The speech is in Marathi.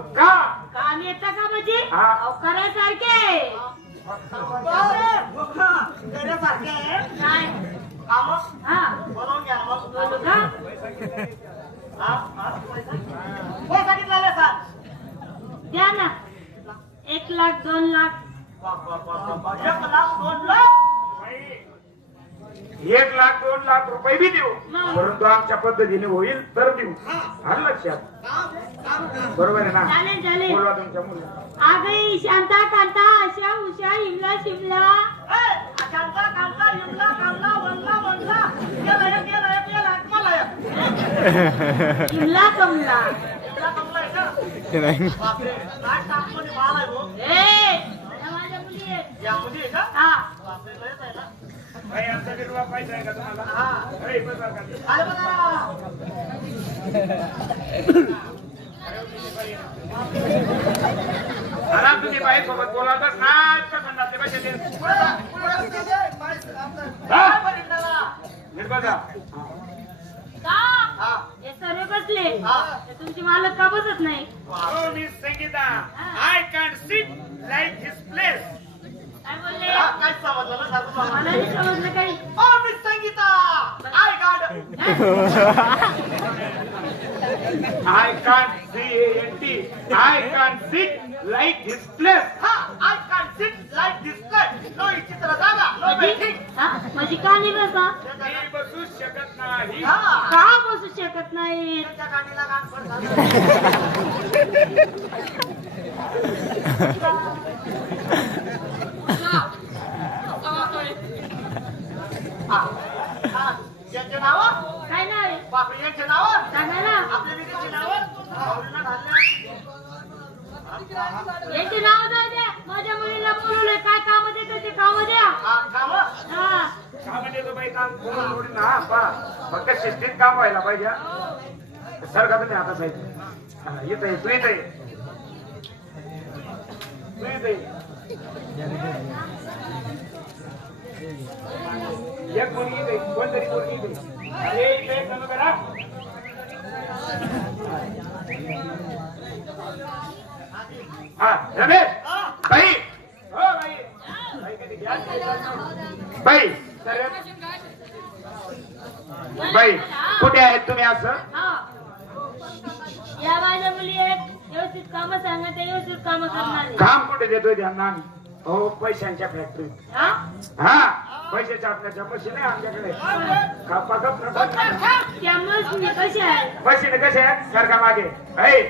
का? काम येतं का म्हणजे? हा. करायसारखे आहे काय? काम? हा. बनवून घ्या मग बोलू का हा? सर द्या ना. एक लाख दोन लाख. एक लाख दोन लाख? एक लाख दोन लाख रुपये बी देऊ. परंतु आमच्या पद्धतीने होईल तर देऊ. आलं लक्षात. बरोबर आहे ना? बोलवा तुमच्या मुलं. आगई शांता कांता आशा उषा हिमला शिमला. कामला वनला वनला गेला एक गेला एक गेला एक मला एक शिमला कमला. विमला कामला एक का? बापरे काय टाकमध्ये माल आहे भाऊ ए या माझ्या मुली आहेत. या मुली आहे का? हा. बापरे लयच आहे ना बाई, आमचा निर्वाह पाहिजे आहे का तुम्हाला? हा. तुम्ही बाई सोबत बोलावतात हा? हे. सर्व बसले हा. तुमची मालक का बसत नाही? Oh, Miss Sangeeta, I can't sit like this place. काय बोलले हा, काय समजलं ना सासू मामा? मला नाही समजलं काही ओ miss Sangita I got I can't see empty. I can't sit like this place. हा I can sit like this place no चित्र जागा नो बेटिंग हा म्हणजे का नाही बसा मी बसू शकत नाही. हा का बसू शकत नाही त्यांच्या गाणीला गाण पण झालं. हा. हा. यांचे नाव काय नाही बापरे यांचे नाव आपल्या विधीचे नाव. याचे नाव जाऊ द्या. माझ्या मुलीला बोलवलंय. काय काम देतं ते काम द्या. हा, कामं? हा. का म्हणजे तो बाई काम करून थोडी ना पा. फक्त शिस्तीत काम व्हायला पाहिजे. सर का तुम्ही आता साहेब. येत आहे तू येत आहे. तू येत आहे. एक मुलगी येते कोणतरी मुलगी ए, इथे एक जण करा. हा रमेश. बाई. हो बाई. बाई कधी घ्या. बाई. सर बाई कुठे आहेत तुम्ही असं? हा या माझ्या मुली आहेत व्यवस्थित काम सांगा ते व्यवस्थित काम करणार. काम कुठे देतोय त्यांना आम्ही? हो पैशांच्या फॅक्टरीत हा? हा. पैशाच्या आपल्याच्या मशीन आहे आमच्याकडे. कापा कप त्यामुळेच मी कशी आहे मशीन कसे आहेत? सारखा मागे. ऐ